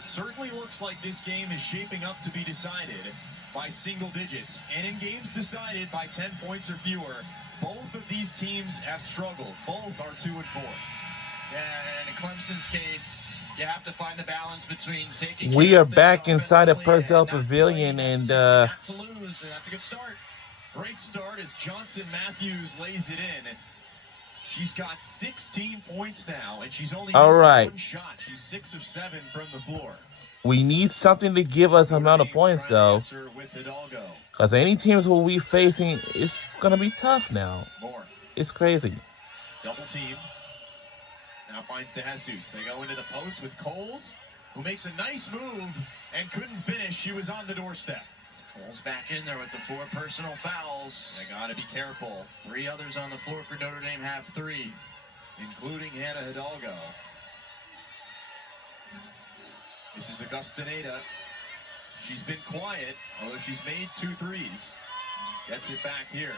it certainly looks like this game is shaping up to be decided by single digits. And in games decided by 10 points or fewer, both of these teams have struggled. Both are 2 and 4. Yeah, and in Clemson's case, you have to find the balance between taking. We are back inside the Purcell Pavilion, and not to lose, and that's a good start. Great start as Johnson Matthews lays it in. She's got 16 points now, and she's only missed one shot. She's 6 of 7 from the floor. We need something to give us amount of points, though. Because any teams we'll be facing, it's going to be tough now. More. It's crazy. Double team. Now finds De Jesus. They go into the post with Coles, who makes a nice move and couldn't finish. She was on the doorstep. Coles back in there with the 4 personal fouls. They got to be careful. 3 others on the floor for Notre Dame have 3. Including Hannah Hidalgo. This is Augustineta. She's been quiet, although she's made 2 threes. Gets it back here.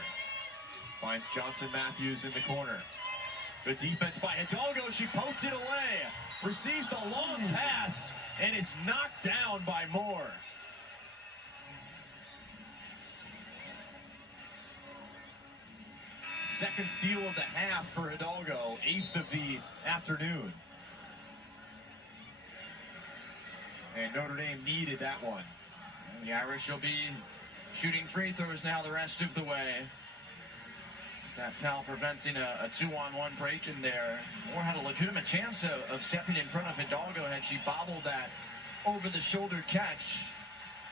Finds Johnson Matthews in the corner. Good defense by Hidalgo. She poked it away. Receives the long pass and is knocked down by Moore. Second steal of the half for Hidalgo. 8th of the afternoon. And Notre Dame needed that one. And the Irish will be shooting free throws now the rest of the way. That foul preventing a 2-on-1 break in there. Moore had a legitimate chance of stepping in front of Hidalgo had she bobbled that over-the-shoulder catch.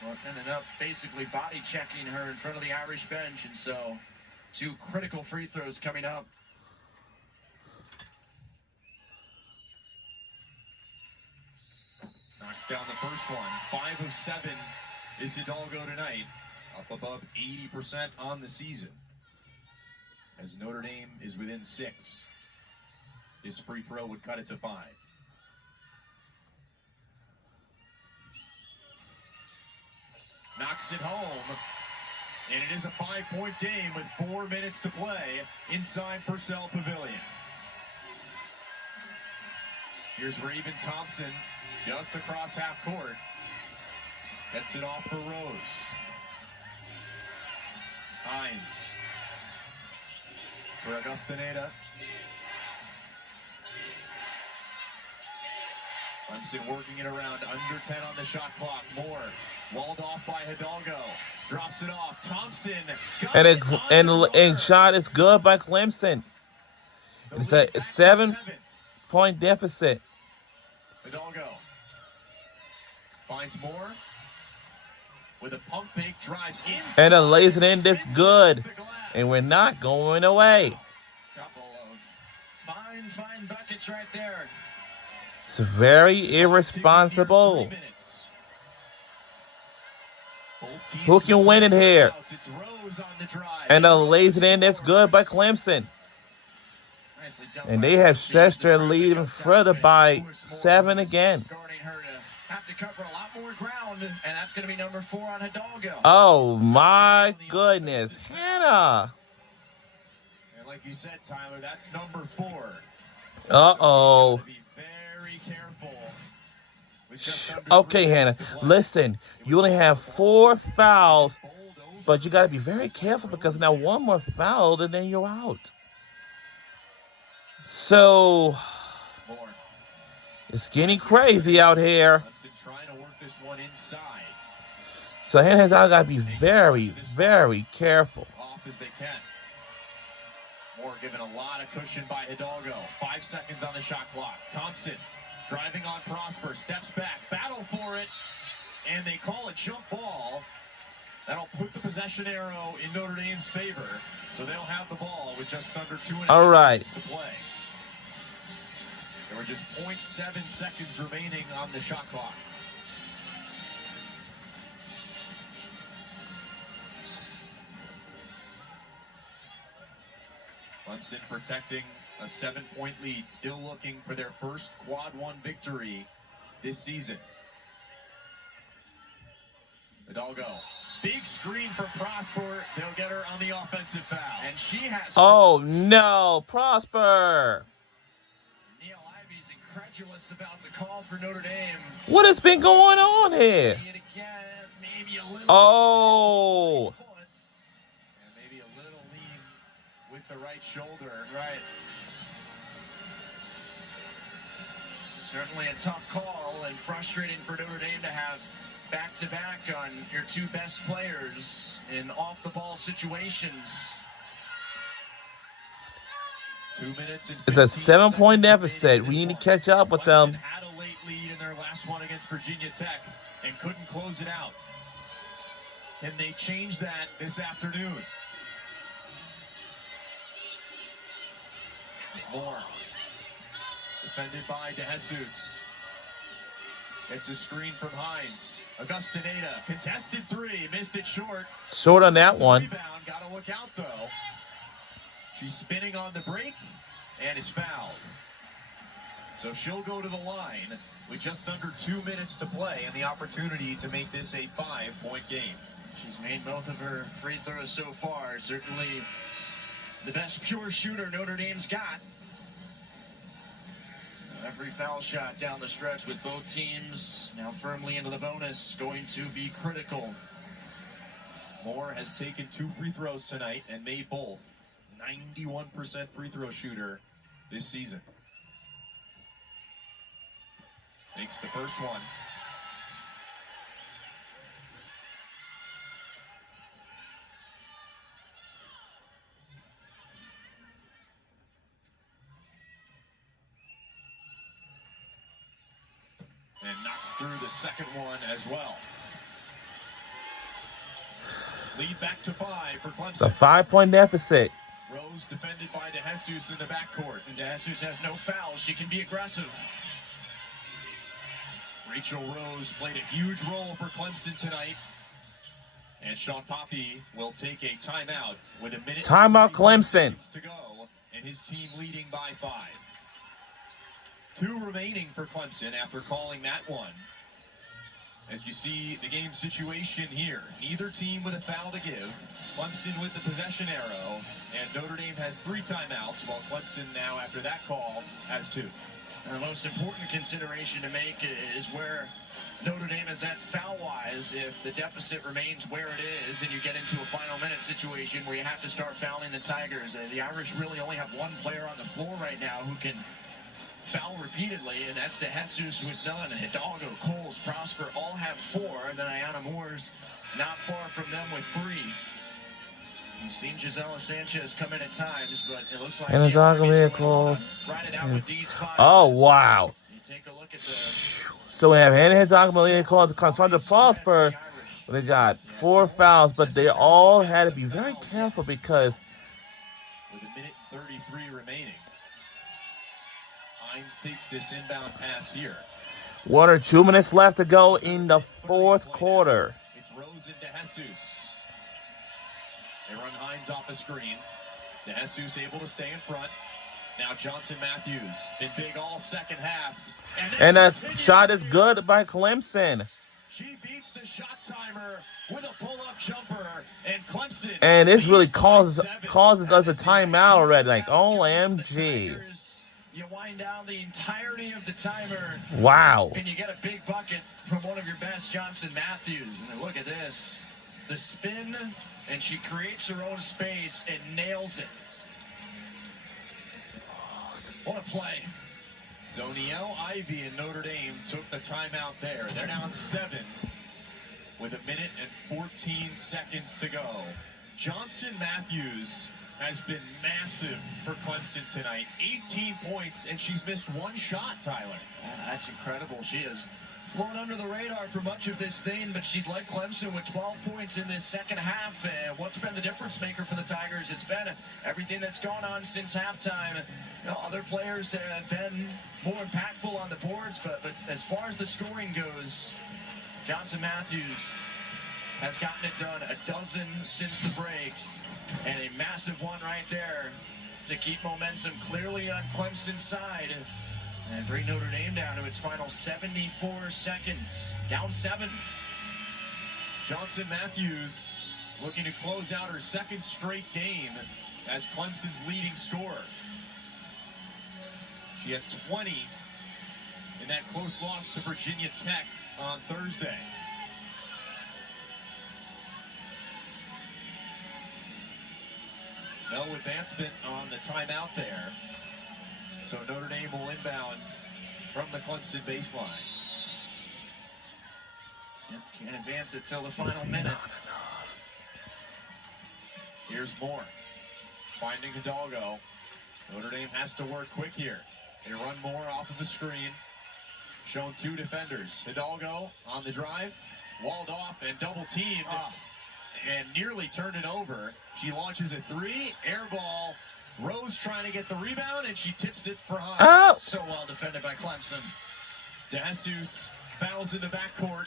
Well, ended up basically body checking her in front of the Irish bench, and so 2 critical free throws coming up. Knocks down the first one. 5 of 7 is Hidalgo tonight. Up above 80% on the season. As Notre Dame is within 6. This free throw would cut it to 5. Knocks it home. And it is a 5-point game with 4 minutes to play inside Purcell Pavilion. Here's Raven Thompson just across half court. Gets it off for Rose. Hines. For Augustineta. Clemson working it around. Under 10 on the shot clock. Moore. Walled off by Hidalgo. Drops it off. Thompson. And shot is good by Clemson. It's a 7-point deficit. Hidalgo finds Moore with a pump fake, drives inside. And a lays it in. That's good. And we're not going away. Couple of fine buckets right there. It's very irresponsible. Who can win it here? And a lays it in. That's good by Clemson. And they have stretched their lead even further by 7 again. Have to cover a lot more ground, and that's going to be number 4 on Hidalgo. Oh my goodness, Hannah! And like you said, Tyler, that's number 4. Uh-oh. So be very careful. Okay, Hannah, listen. You only have 4 fouls, but you got to be very careful because now 1 more foul and then you're out. So it's getting crazy out here. Trying to work this one inside. So Hannah's got to be very, very careful. Off as they can. Moore given a lot of cushion by Hidalgo. 5 seconds on the shot clock. Thompson driving on Prosper. Steps back. Battle for it. And they call a jump ball. That'll put the possession arrow in Notre Dame's favor. So they'll have the ball with just under 2.5 minutes to play. There were just 0.7 seconds remaining on the shot clock. Clemson protecting a 7-point lead, still looking for their first quad 1 victory this season. Hidalgo, big screen for Prosper. They'll get her on the offensive foul. And she has... Oh, no, Prosper. Neil Ivy's incredible incredulous about the call for Notre Dame. What has been going on here? See it again, maybe a little. Oh. And maybe a little lean with the right shoulder. Right. Certainly a tough call and frustrating for Notre Dame to have back-to-back on your two best players in off-the-ball situations. 2 minutes and It's a 7-point seconds deficit. remaining in We this need to one. catch up with Clemson them. had a late lead in their last one against Virginia Tech and couldn't close it out. Can they change that this afternoon? Moore. Defended by DeJesus. It's a screen from Hines. Augustineta, contested three, missed it short. Short on that one. Rebound, gotta look out though. She's spinning on the break and is fouled. So she'll go to the line with just under 2 minutes to play and the opportunity to make this a 5-point game. She's made both of her free throws so far. Certainly the best pure shooter Notre Dame's got. Every foul shot down the stretch with both teams now firmly into the bonus going to be critical. Moore has taken 2 free throws tonight and made both. 91% free throw shooter this season. Makes the first one. And knocks through the second one as well. Lead back to 5 for Clemson. It's a 5-point deficit. Rose defended by DeJesus in the backcourt. And DeJesus has no fouls. She can be aggressive. Rachel Rose played a huge role for Clemson tonight. And Sean Poppy will take a timeout with a minute. Timeout Clemson. To go, and his team leading by 5. 2 remaining for Clemson after calling that one. As you see the game situation here, neither team with a foul to give. Clemson with the possession arrow, and Notre Dame has 3 timeouts, while Clemson now, after that call, has 2. And the most important consideration to make is where Notre Dame is at foul-wise. If the deficit remains where it is and you get into a final minute situation where you have to start fouling the Tigers, the Irish really only have one player on the floor right now who can foul repeatedly, and that's DeJesus with none. Hidalgo, Coles, Prosper all have 4, and then Ayana Moore's not far from them with 3. You've seen Gisela Sanchez come in at times, but it looks like And Hidalgo here, Coles. Ride it out with these 5. Oh, wow. You take a look at the So we have Hannah Hidalgo, Malia Claus, Contra Prosper. They got 4 fouls, but they all had to be very careful because with a minute and 33 remaining. Hines takes this inbound pass here. 1 or 2 minutes left to go in the 4th quarter. It's Rose and DeJesus. They run Hines off a screen. DeJesus able to stay in front. Now Johnson Matthews been big all second half. And that shot is good by Clemson. She beats the shot timer with a pull-up jumper, and Clemson. And this really causes us a timeout already. Like, OMG. You wind down the entirety of the timer. Wow. And you get a big bucket from one of your best, Johnson Matthews. And look at this. The spin, and she creates her own space and nails it. What a play. So Niele Ivey and Notre Dame took the timeout there. They're down 7 with a minute and 14 seconds to go. Johnson Matthews has been massive for Clemson tonight. 18 points, and she's missed 1 shot, Tyler. That's incredible. She has flown under the radar for much of this thing, but she's led Clemson with 12 points in this second half. What's been the difference maker for the Tigers? It's been everything that's gone on since halftime. You know, other players have been more impactful on the boards, but as far as the scoring goes, Johnson Matthews has gotten it done. 12 since the break, and a massive one right there to keep momentum clearly on Clemson's side and bring Notre Dame down to its final 74 seconds. Down 7. Johnson Matthews looking to close out her 2nd straight game as Clemson's leading scorer. She had 20 in that close loss to Virginia Tech on Thursday. No advancement on the timeout there. So Notre Dame will inbound from the Clemson baseline. Yep, can't advance it till the final minute. Here's Moore. Finding Hidalgo. Notre Dame has to work quick here. They run Moore off of a screen. Shown 2 defenders. Hidalgo on the drive. Walled off and double teamed. And nearly turned it over. She launches a 3. Air ball. Rose trying to get the rebound, and she tips it for Hines. Oh. So well defended by Clemson. DeJesus fouls in the backcourt.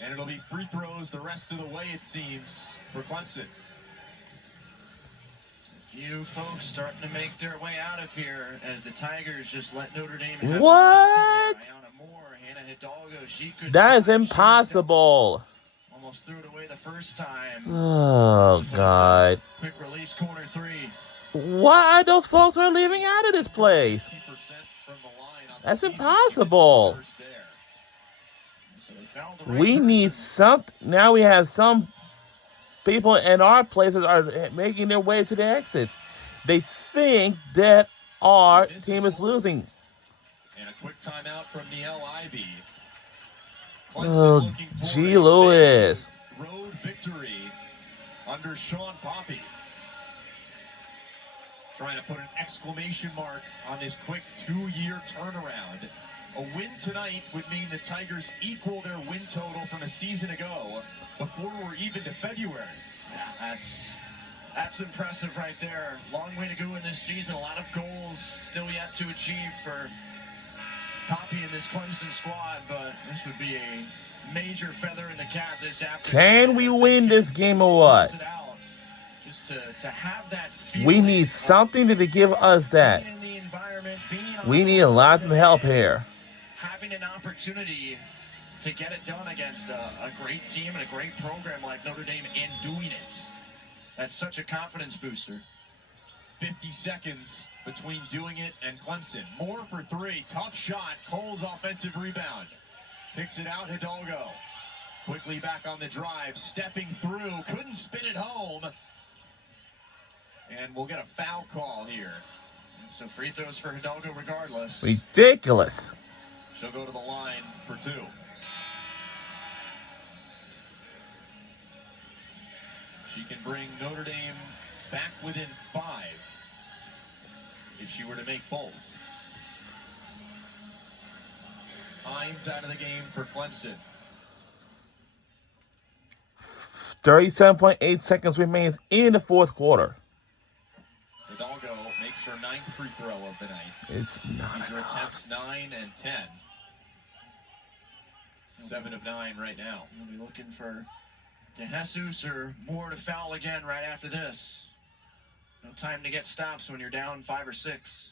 And it'll be free throws the rest of the way, it seems, for Clemson. A few folks starting to make their way out of here as the Tigers just let Notre Dame have what? Ayanna Moore, Hannah Hidalgo, she could. That is impossible. Almost threw it away the first time. Oh, God. Quick release, corner 3. Why those folks are leaving out of this place? From the line on That's the season. impossible. So they found the right We need person. some. Now we have some people in our places are making their way to the exits. They think that our team is losing. And a quick timeout from Niele Ivey. Oh, looking for G. a Lewis. road victory under Sean Poppy. Trying to put an exclamation mark on this quick 2-year turnaround. A win tonight would mean the Tigers equal their win total from a season ago before we're even to February. Yeah, that's impressive right there. Long way to go in this season. A lot of goals still yet to achieve for Poppy and this Clemson squad, but this would be a major feather in the cap this afternoon. Can we win this game or what? Close it out. Just to have that feeling. We need something to give us that. Being in the environment, being on We need a lot of help here. having an opportunity to get it done against a great team and a great program like Notre Dame and doing it. That's such a confidence booster. 50 seconds between doing it and Clemson. Moore for 3. Tough shot. Cole's offensive rebound. Picks it out, Hidalgo. Quickly back on the drive. Stepping through. Couldn't spin it home. And we'll get a foul call here. So free throws for Hidalgo regardless. Ridiculous. She'll go to the line for 2. She can bring Notre Dame back within 5 if she were to make both. Hines out of the game for Clemson. 37.8 seconds remains in the fourth quarter. Hidalgo makes her 9th free throw of the night. It's not These are enough. attempts 9 and 10. 7 of 9 right now. We'll be looking for DeJesus or Moore to foul again right after this. No time to get stops when you're down 5 or 6.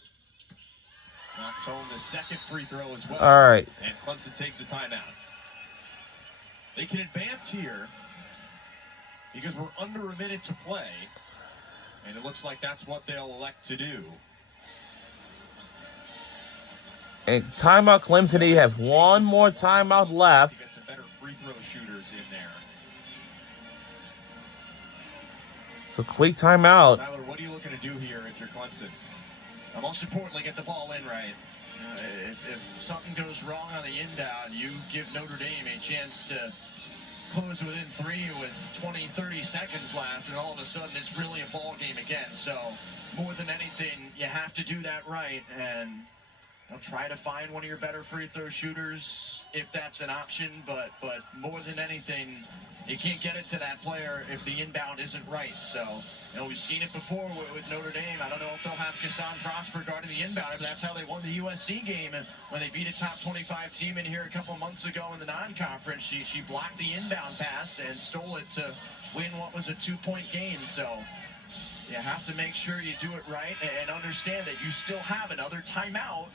Knocks home the 2nd free throw as well. All right. And Clemson takes a timeout. They can advance here because we're under a minute to play. And it looks like that's what they'll elect to do. And timeout Clemson. They have one more timeout left. To get some better free throw shooters in there. So quick timeout. Tyler, what are you looking to do here if you're Clemson? Most importantly, get the ball in right. If something goes wrong on the inbound, you give Notre Dame a chance to close within 3 with 20, 30 seconds left, and all of a sudden it's really a ball game again. So more than anything, you have to do that right, and try to find one of your better free throw shooters if that's an option, but more than anything, you can't get it to that player if the inbound isn't right. So, we've seen it before with Notre Dame. I don't know if they'll have Kassan Prosper guarding the inbound, but that's how they won the USC game when they beat a top 25 team in here a couple months ago in the non-conference. She blocked the inbound pass and stole it to win what was a 2-point game. So you have to make sure you do it right and understand that you still have another timeout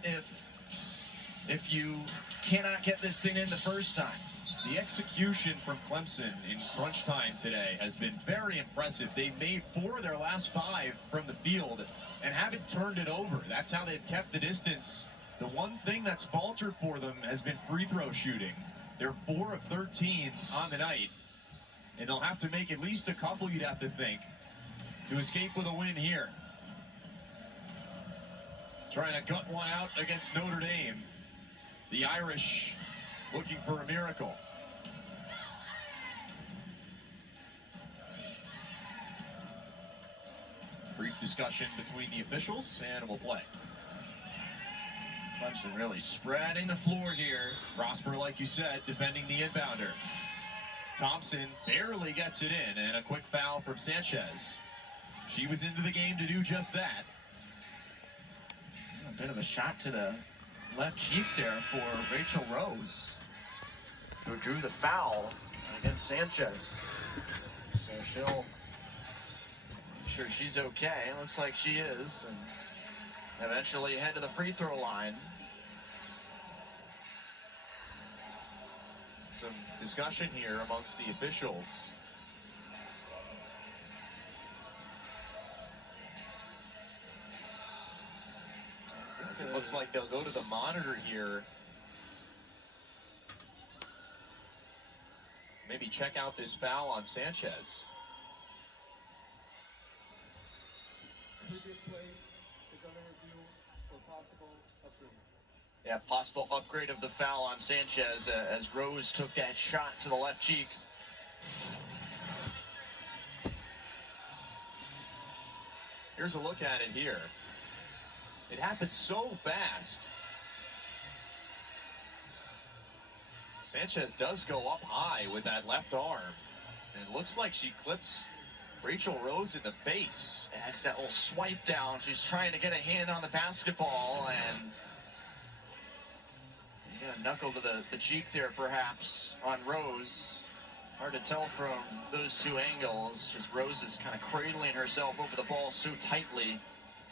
if you cannot get this thing in the first time. The execution from Clemson in crunch time today has been very impressive. They've made 4 of their last 5 from the field and haven't turned it over. That's how they've kept the distance The one thing that's faltered for them has been free throw shooting. They're 4 of 13 on the night, and they'll have to make at least a couple, you'd have to think, to escape with a win here. Trying to gut one out against Notre Dame. The Irish looking for a miracle. Brief discussion between the officials, and we'll play. Clemson really spreading the floor here. Prosper, like you said, defending the inbounder. Thompson barely gets it in, and a quick foul from Sanchez. She was into the game to do just that. A bit of a shot to the left cheek there for Rachel Rose, who drew the foul against Sanchez. So she'll make sure she's okay. Looks like she is, and eventually head to the free throw line. Some discussion here amongst the officials. As it looks like they'll go to the monitor here. Maybe check out this foul on Sanchez. Previous play is under review for possible upgrade. Yeah, possible upgrade of the foul on Sanchez as Rose took that shot to the left cheek. Here's a look at it here. It happened so fast. Sanchez does go up high with that left arm. And it looks like she clips Rachel Rose in the face. That's that little swipe down. She's trying to get a hand on the basketball, and you got a knuckle to the cheek there, perhaps, on Rose. Hard to tell from those two angles. Just Rose is kind of cradling herself over the ball so tightly.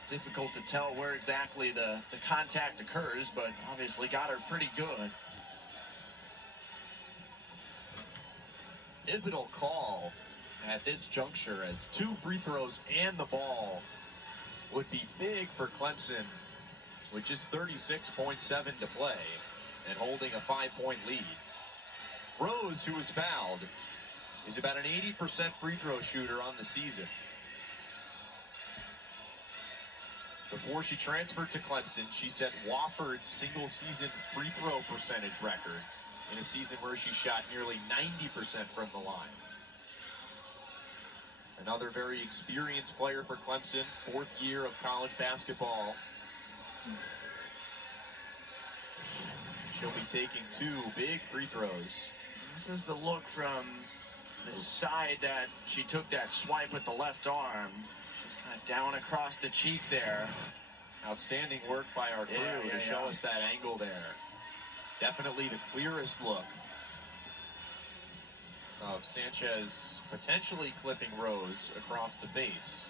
Difficult to tell where exactly the contact occurs, but obviously got her pretty good. Pivotal call at this juncture, as 2 free throws and the ball would be big for Clemson, with just 36.7 to play and holding a 5-point lead. Rose, who was fouled, is about an 80% free throw shooter on the season. Before she transferred to Clemson, she set Wofford's single-season free throw percentage record in a season where she shot nearly 90% from the line. Another very experienced player for Clemson, 4th year of college basketball. She'll be taking 2 big free throws. This is the look from the side that she took that swipe with the left arm. She's kind of down across the cheek there. Outstanding work by our crew to show us that angle there. Definitely the clearest look of Sanchez potentially clipping Rose across the face.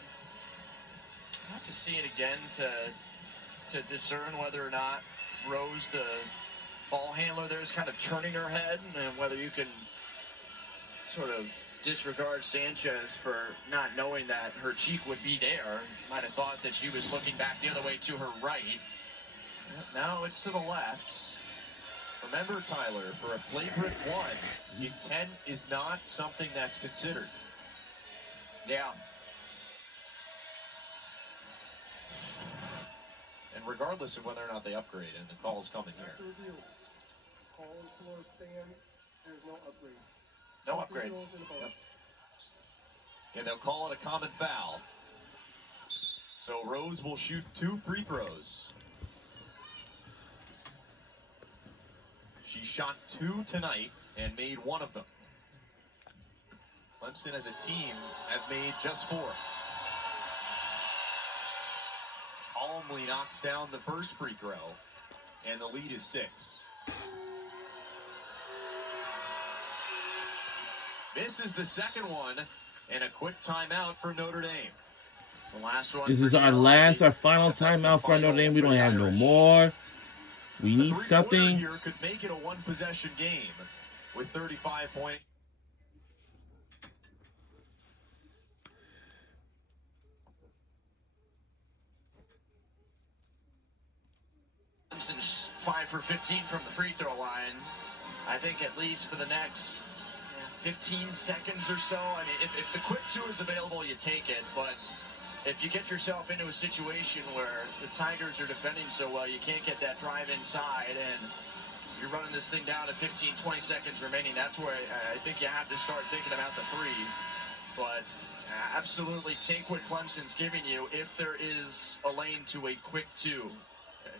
I'll have to see it again to discern whether or not Rose, the ball handler there, is kind of turning her head, and whether you can sort of disregard Sanchez for not knowing that her cheek would be there. Might have thought that she was looking back the other way to her right. Now it's to the left. Remember, Tyler, for a flagrant 1, intent is not something that's considered. Yeah. And regardless of whether or not they upgrade, and the call's coming here. After review, call on the floor stands. There's no upgrade. No upgrade. Yep. And they'll call it a common foul. So Rose will shoot 2 free throws. She shot 2 tonight and made 1 of them. Clemson as a team have made just 4. Calmly knocks down the first free throw, and the lead is 6. Misses the second one, and a quick timeout for Notre Dame. The last one. This is our final timeout for Notre Dame. We don't have no more. We need something. Here could make it a 1-possession game with 35 points. Clemson 5 for 15 from the free throw line. I think at least for the next 15 seconds or so. I mean, if the quick two is available, you take it. But if you get yourself into a situation where the Tigers are defending so well, you can't get that drive inside, and you're running this thing down to 15, 20 seconds remaining, that's where I think you have to start thinking about the three. But absolutely take what Clemson's giving you if there is a lane to a quick two.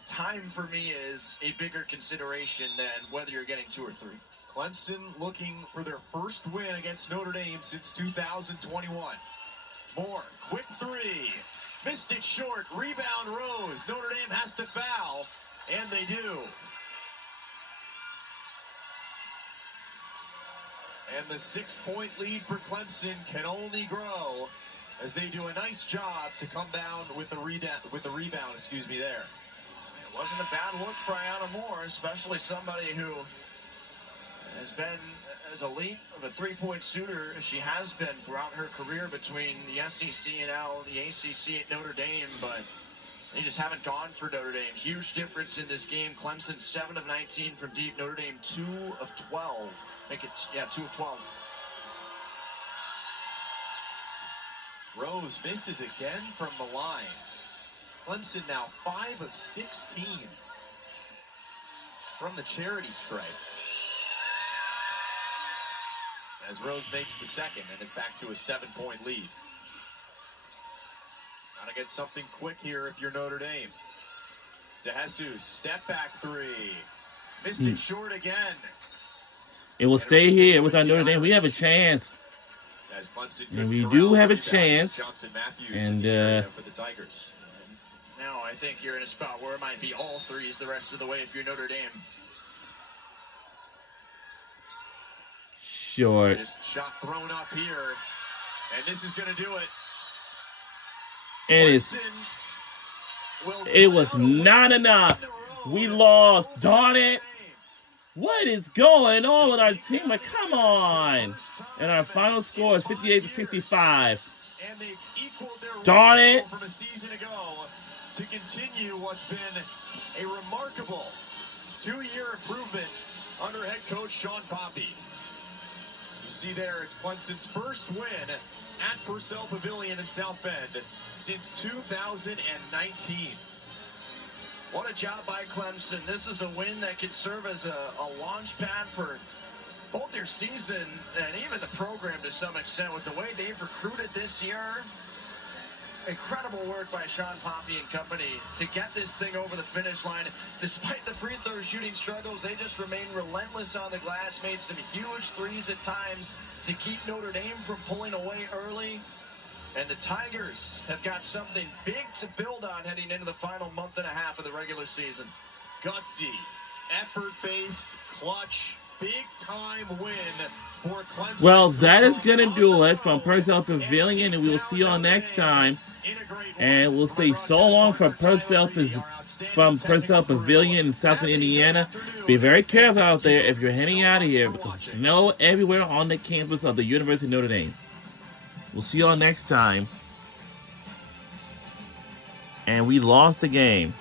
Time for me is a bigger consideration than whether you're getting 2 or 3. Clemson looking for their first win against Notre Dame since 2021. Moore, quick three. Missed it short. Rebound Rose. Notre Dame has to foul, and they do. And the 6-point lead for Clemson can only grow as they do a nice job to come down with the rebound, there. It wasn't a bad look for Ayanna Moore, especially somebody who has been as elite of a three-point shooter as she has been throughout her career between the SEC and now the ACC at Notre Dame, but they just haven't gone for Notre Dame. Huge difference in this game. Clemson 7 of 19 from deep. Notre Dame 2 of 12. 2 of 12. Rose misses again from the line. Clemson now 5 of 16 from the charity stripe. As Rose makes the second, and it's back to a 7-point lead. Gotta get something quick here if you're Notre Dame. DeJesus, step back three. Missed it short again. It will stay here with our Notre Dame. We have a chance. And we do have a chance. And for the Tigers. Now I think you're in a spot where it might be all threes the rest of the way if you're Notre Dame. Short. Just shot thrown up here, and this is going to do it. It was not enough. We lost. Darn it. What is going on with our team? Like, come on. And our final score is 58-65. And they've equaled their darn it. From a season ago to continue what's been a remarkable 2-year improvement under head coach Sean Poppy. You see there, it's Clemson's first win at Purcell Pavilion in South Bend since 2019. What a job by Clemson. This is a win that could serve as a launch pad for both their season and even the program to some extent with the way they've recruited this year. Incredible work by Sean Poppy and company to get this thing over the finish line. Despite the free throw shooting struggles, they just remain relentless on the glass, made some huge threes at times to keep Notre Dame from pulling away early. And the Tigers have got something big to build on heading into the final month and a half of the regular season. Gutsy, effort-based, clutch, big-time win for Clemson. Well, that is going to do it from Purcell Pavilion, and we will see you all next time. And we'll say so long from Purcell Pavilion in Southern Indiana. Be very careful out there if you're heading out of here because there's snow everywhere on the campus of the University of Notre Dame. We'll see you all next time. And we lost the game.